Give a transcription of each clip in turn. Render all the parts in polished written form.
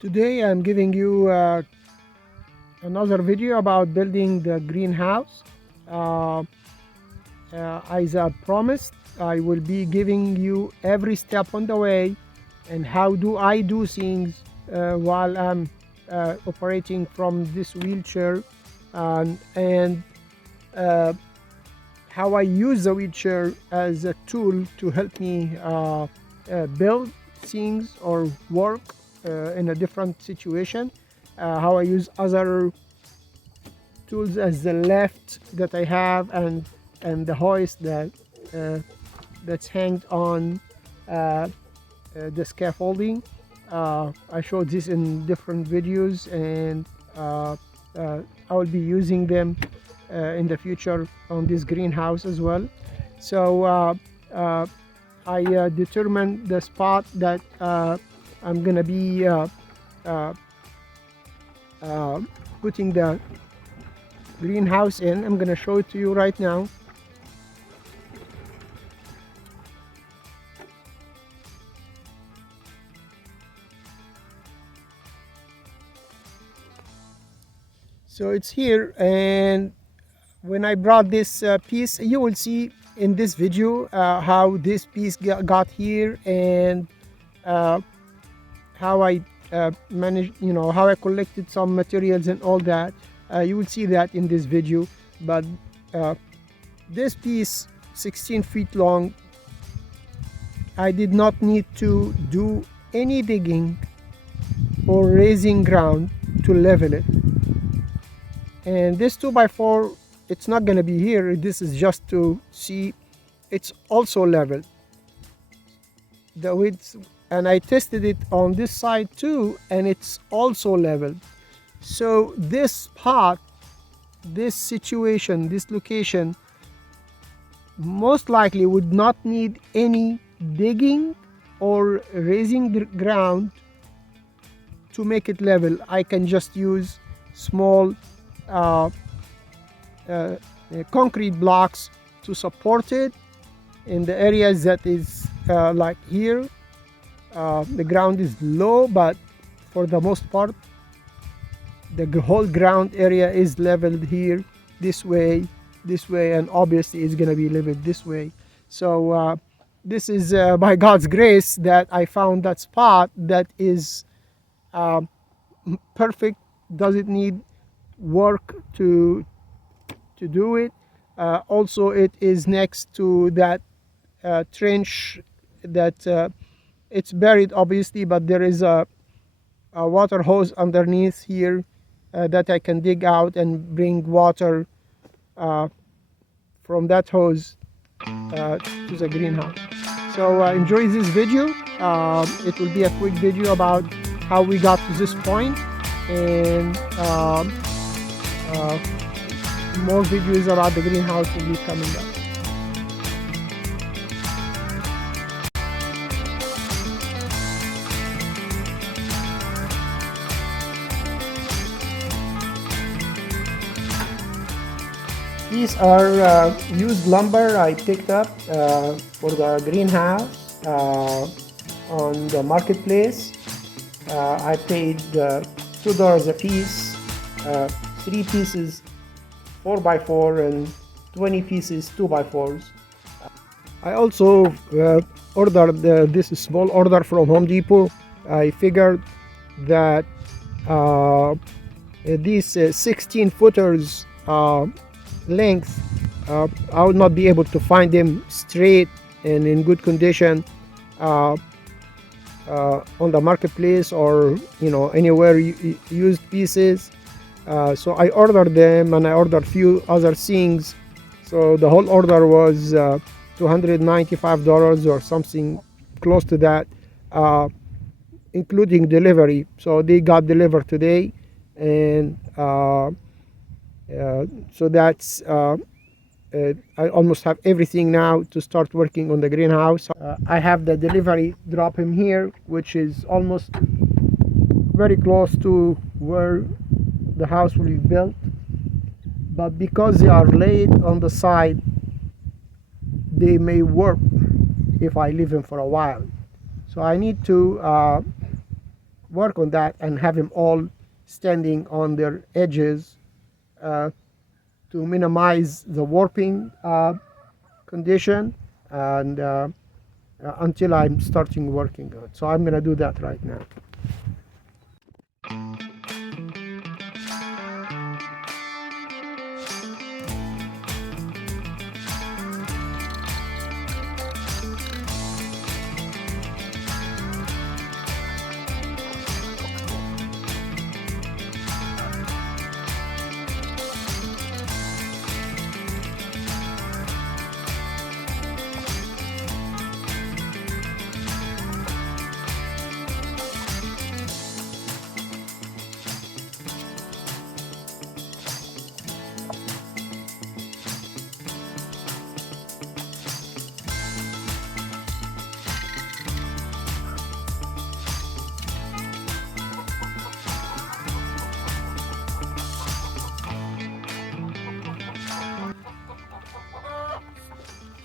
Today I'm giving you another video about building the greenhouse. Uh, as I promised, I will be giving you every step on the way and how do I do things while I'm operating from this wheelchair, and how I use the wheelchair as a tool to help me build things or work in a different situation. How I use other tools as the lift that I have, and the hoist that's hanged on the scaffolding. I showed this in different videos, and I will be using them in the future on this greenhouse as well. So uh, I determined the spot that I'm gonna be uh, uh, putting the greenhouse in. I'm gonna show it to you right now. So it's here, and when I brought this piece, you will see in this video how this piece got here, and uh, how I managed, how I collected some materials and all that. You will see that in this video. But uh, this piece, 16 feet long, I did not need to do any digging or raising ground to level it. And this 2x4, it's not going to be here. This is just to see it's also level. The width, and I tested it on this side too, and it's also level. So this spot, this situation, this location most likely would not need any digging or raising the ground to make it level. I can just use small concrete blocks to support it in the areas that is like here. The ground is low, but for the most part the whole ground area is leveled here, this way, and obviously it's going to be leveled this way. So this is by God's grace that I found that spot that is perfect, doesn't need work to do it. Also, it is next to that trench that it's buried obviously, but there is a water hose underneath here that I can dig out and bring water from that hose to the greenhouse. So enjoy this video. It will be a quick video about how we got to this point, and more videos about the greenhouse will be coming up. These are used lumber I picked up for the greenhouse on the marketplace. I paid $2 a piece, 3 pieces 4x4 and 20 pieces 2x4s. I also ordered this small order from Home Depot. I figured that these 16 footers length, I would not be able to find them straight and in good condition on the marketplace, or anywhere used pieces. So I ordered them, and I ordered few other things. So the whole order was $295 or something close to that, including delivery. So they got delivered today, and so that's I almost have everything now to start working on the greenhouse. I have the delivery drop in here, which is almost very close to where the house will be built, but because they are laid on the side, they may warp if I leave them for a while. So I need to work on that and have them all standing on their edges to minimize the warping condition, and until I'm starting working on it. So I'm going to do that right now.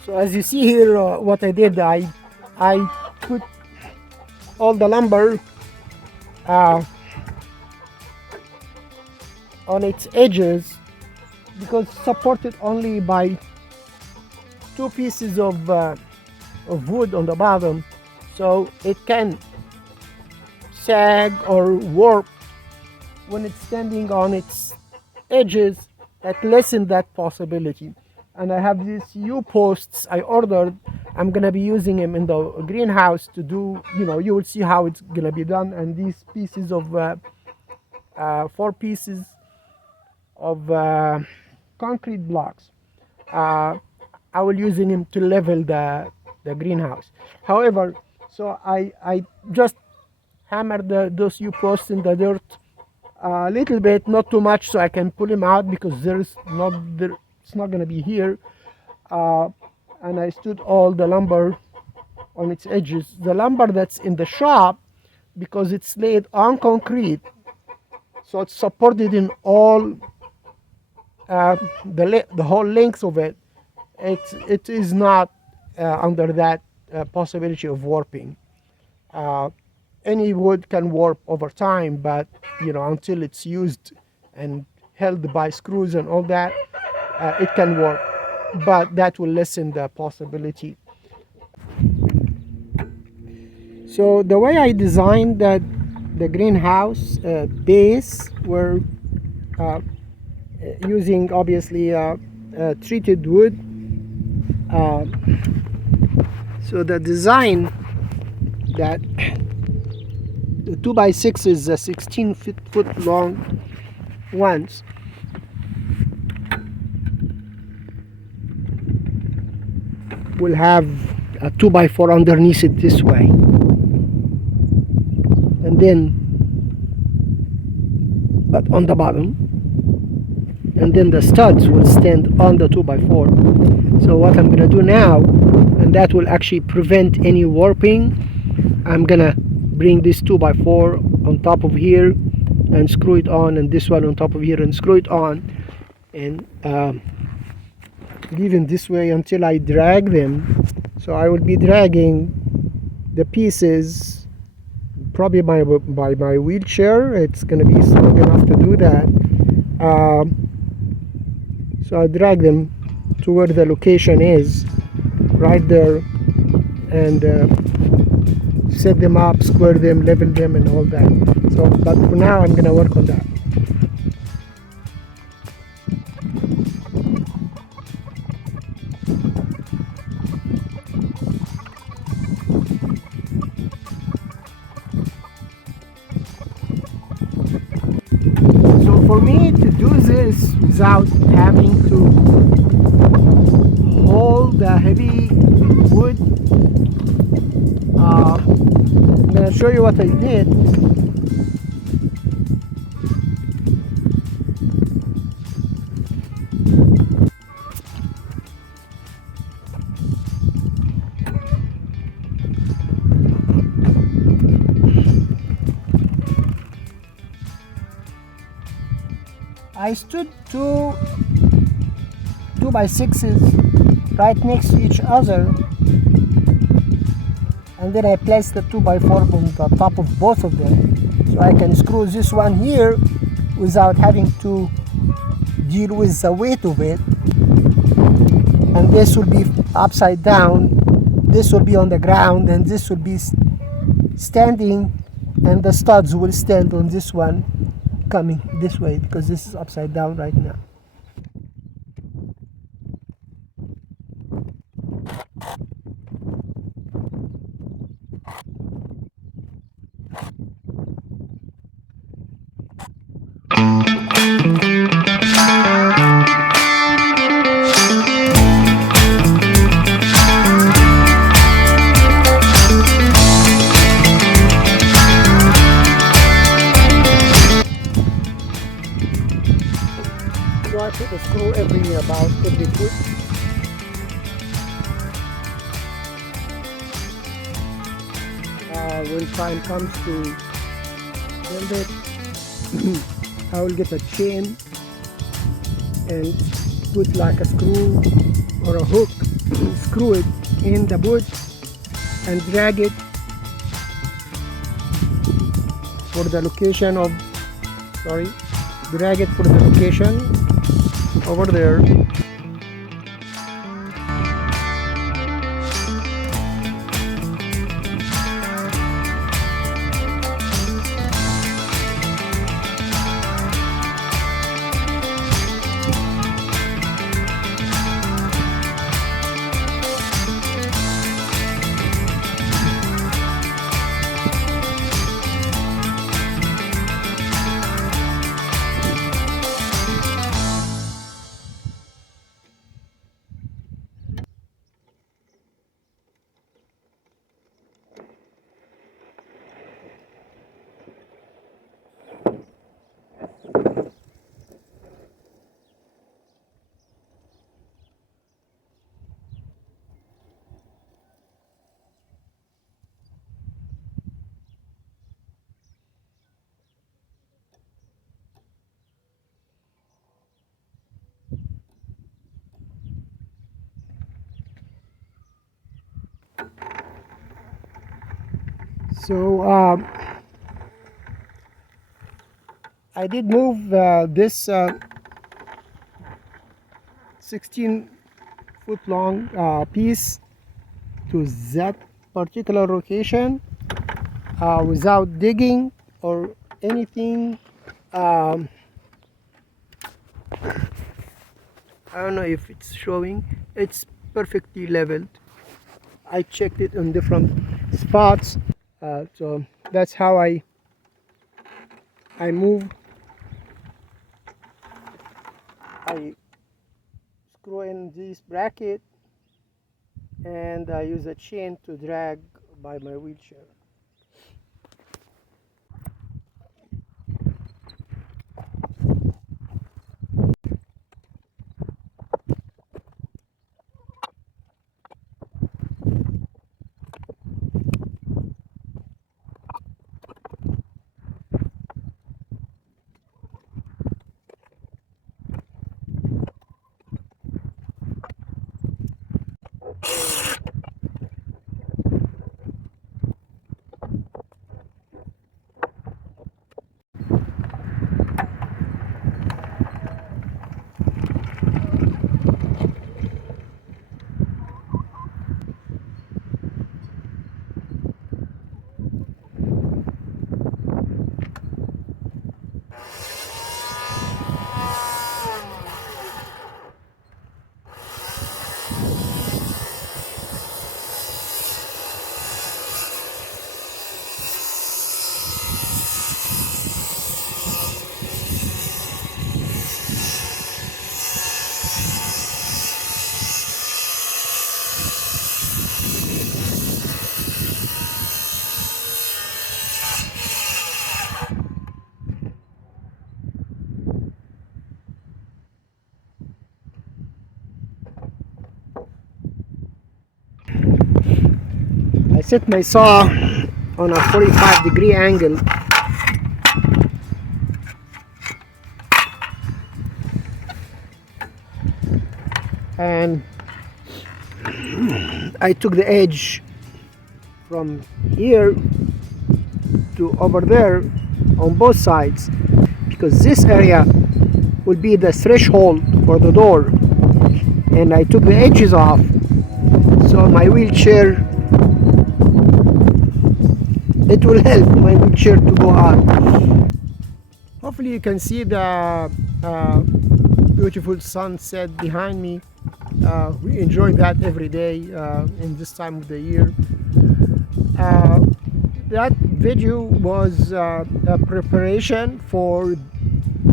So as you see here, what I did, I put all the lumber on its edges, because supported only by two pieces of wood on the bottom, so it can sag or warp when it's standing on its edges. That lessen that possibility. And I have these U-posts I ordered. I'm gonna be using them in the greenhouse to do, you will see how it's gonna be done. And these pieces of 4 pieces of concrete blocks, I will using them to level the greenhouse. However, so I just hammered those U-posts in the dirt a little bit, not too much, so I can pull them out, because it's not going to be here. And I stood all the lumber on its edges. The lumber that's in the shop, because it's laid on concrete, so it's supported in all the whole length of it. It is not under that possibility of warping. Any wood can warp over time, but until it's used and held by screws and all that, it can warp, but that will lessen the possibility. So the way I designed the greenhouse base, were using obviously treated wood. So the design, that the 2x6 is 16 foot long ones. Will have a 2x4 underneath it this way, and then but on the bottom, and then the studs will stand on the 2x4. So what I'm gonna do now, and that will actually prevent any warping, I'm gonna bring this 2x4 on top of here and screw it on, and this one on top of here and screw it on, and leave them this way until I drag them. So I will be dragging the pieces probably by my wheelchair. It's going to be strong enough to do that. So I drag them to where the location is, right there, and set them up, square them, level them, and all that. So, but for now, I'm going to work on that. For me to do this without having to hold the heavy wood, I'm going to show you what I did. I stood two 2x6s right next to each other, and then I placed the 2x4 on the top of both of them. So I can screw this one here without having to deal with the weight of it. And this will be upside down, this will be on the ground, and this will be standing, and the studs will stand on this one coming this way because this is upside down right now. So I put a screw about every foot. When time comes to build it, I will get a chain and put like a screw or a hook, screw it in the wood and drag it for the location of, drag it for the location over there. So I did move this 16-foot long piece to that particular location without digging or anything. I don't know if it's showing. It's perfectly leveled. I checked it on different spots. So that's how I move. I screw in this bracket and I use a chain to drag by my wheelchair. I set my saw on a 45-degree angle and I took the edge from here to over there on both sides, because this area will be the threshold for the door, and I took the edges off so my wheelchair, it will help my wheelchair to go out. Hopefully you can see the beautiful sunset behind me. We enjoy that every day in this time of the year. That video was a preparation for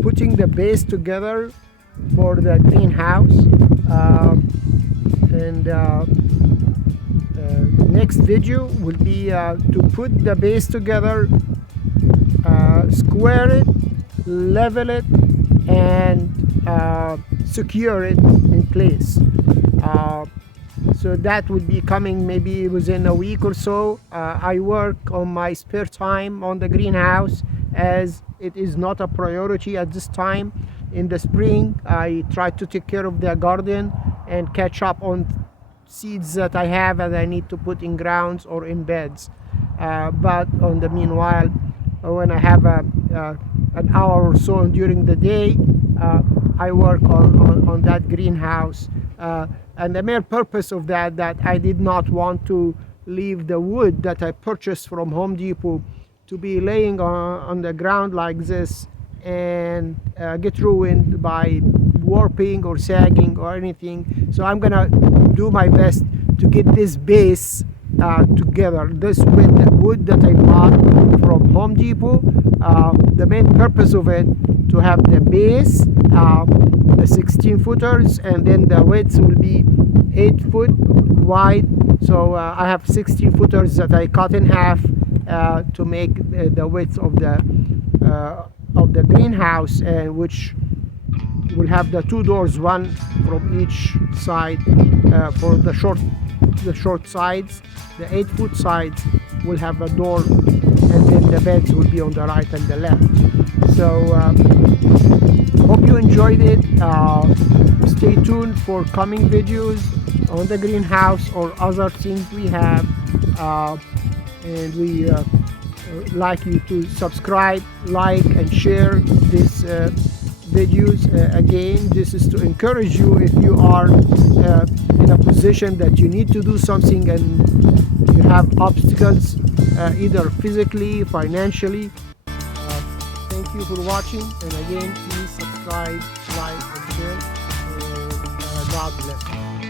putting the base together for the greenhouse, and next video will be to put the base together, square it, level it, and secure it in place. So that will be coming maybe within a week or so. I work on my spare time on the greenhouse, as it is not a priority at this time. In the spring, I try to take care of the garden and catch up on seeds that I have and I need to put in grounds or in beds. But on the meanwhile, when I have an hour or so during the day, I work on that greenhouse. And the main purpose of that I did not want to leave the wood that I purchased from Home Depot to be laying on the ground like this and get ruined by warping or sagging or anything. So I'm gonna do my best to get this base together. This wood that I bought from Home Depot, the main purpose of it, to have the base, the 16 footers, and then the width will be 8 foot wide. So I have 16 footers that I cut in half to make the width of the greenhouse, which will have the two doors, one from each side. For the short sides, the 8-foot sides will have a door, and then the beds will be on the right and the left. So hope you enjoyed it. Stay tuned for coming videos on the greenhouse or other things we have, and we like you to subscribe, like, and share this videos. Again, this is to encourage you if you are in a position that you need to do something and you have obstacles, either physically, financially. Thank you for watching, and again, please subscribe, like, and share, and God bless you.